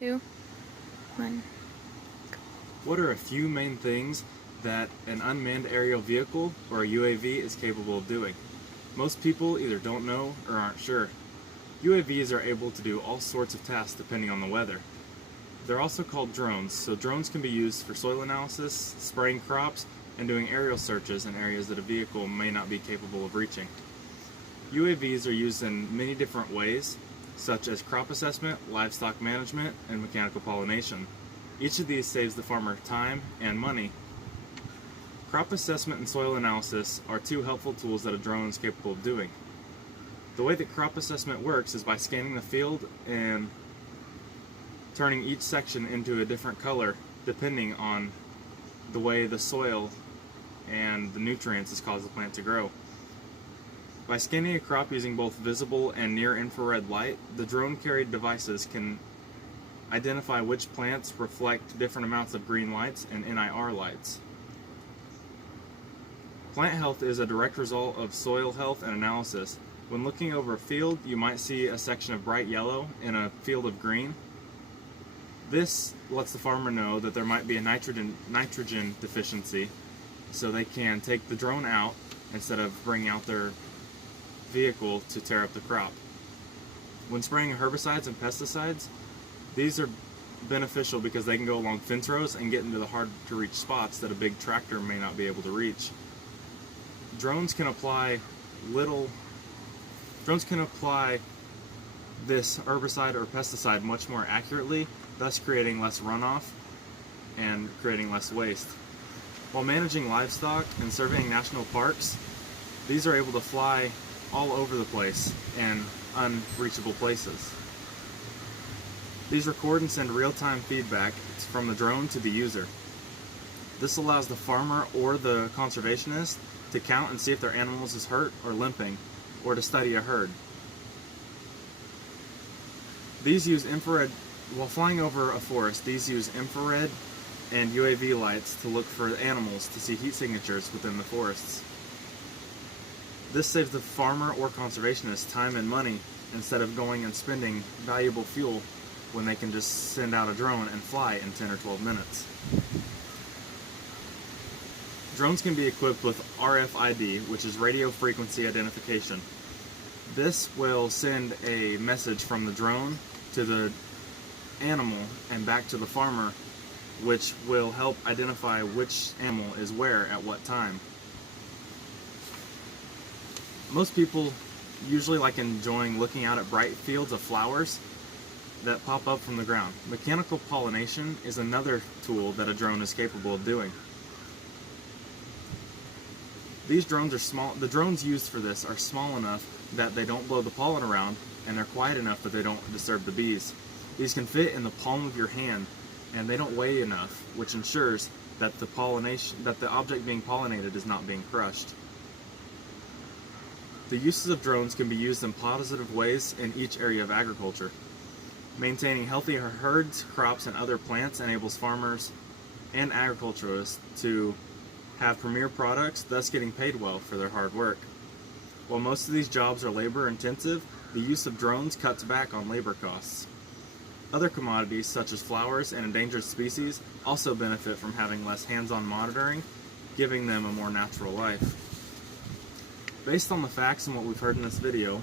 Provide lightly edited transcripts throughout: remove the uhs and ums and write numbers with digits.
2, 1. What are a few main things that an unmanned aerial vehicle, or a UAV, is capable of doing? Most people either don't know or aren't sure. UAVs are able to do all sorts of tasks depending on the weather. They're also called drones, so drones can be used for soil analysis, spraying crops, and doing aerial searches in areas that a vehicle may not be capable of reaching. UAVs are used in many different ways, such as crop assessment, livestock management, and mechanical pollination. Each of these saves the farmer time and money. Crop assessment and soil analysis are two helpful tools that a drone is capable of doing. The way that crop assessment works is by scanning the field and turning each section into a different color depending on the way the soil and the nutrients has caused the plant to grow. By scanning a crop using both visible and near-infrared light, the drone-carried devices can identify which plants reflect different amounts of green lights and NIR lights. Plant health is a direct result of soil health and analysis. When looking over a field, you might see a section of bright yellow in a field of green. This lets the farmer know that there might be a nitrogen deficiency, so they can take the drone out instead of bringing out their vehicle to tear up the crop. When spraying herbicides and pesticides, these are beneficial because they can go along fence rows and get into the hard to reach spots that a big tractor may not be able to reach. Drones can apply this herbicide or pesticide much more accurately, thus creating less runoff and creating less waste. While managing livestock and surveying national parks, these are able to fly all over the place in unreachable places. These record and send real-time feedback from the drone to the user. This allows the farmer or the conservationist to count and see if their animals is hurt or limping, or to study a herd. While flying over a forest, these use infrared and UAV lights to look for animals to see heat signatures within the forests. This saves the farmer or conservationist time and money instead of going and spending valuable fuel when they can just send out a drone and fly in 10 or 12 minutes. Drones can be equipped with RFID, which is radio frequency identification. This will send a message from the drone to the animal and back to the farmer, which will help identify which animal is where at what time. Most people usually like enjoying looking out at bright fields of flowers that pop up from the ground. Mechanical pollination is another tool that a drone is capable of doing. These drones are small. The drones used for this are small enough that they don't blow the pollen around, and they're quiet enough that they don't disturb the bees. These can fit in the palm of your hand, and they don't weigh enough, which ensures that the object being pollinated is not being crushed. The uses of drones can be used in positive ways in each area of agriculture. Maintaining healthy herds, crops, and other plants enables farmers and agriculturists to have premier products, thus getting paid well for their hard work. While most of these jobs are labor intensive, the use of drones cuts back on labor costs. Other commodities, such as flowers and endangered species, also benefit from having less hands-on monitoring, giving them a more natural life. Based on the facts and what we've heard in this video,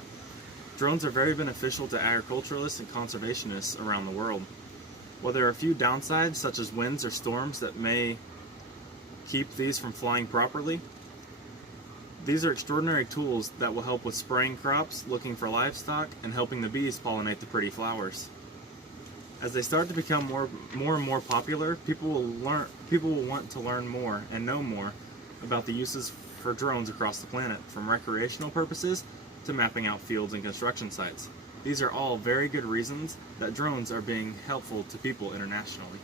drones are very beneficial to agriculturalists and conservationists around the world. While there are a few downsides, such as winds or storms, that may keep these from flying properly, these are extraordinary tools that will help with spraying crops, looking for livestock, and helping the bees pollinate the pretty flowers. As they start to become more and more popular, people will want to learn more and know more about the uses for drones across the planet, from recreational purposes to mapping out fields and construction sites. These are all very good reasons that drones are being helpful to people internationally.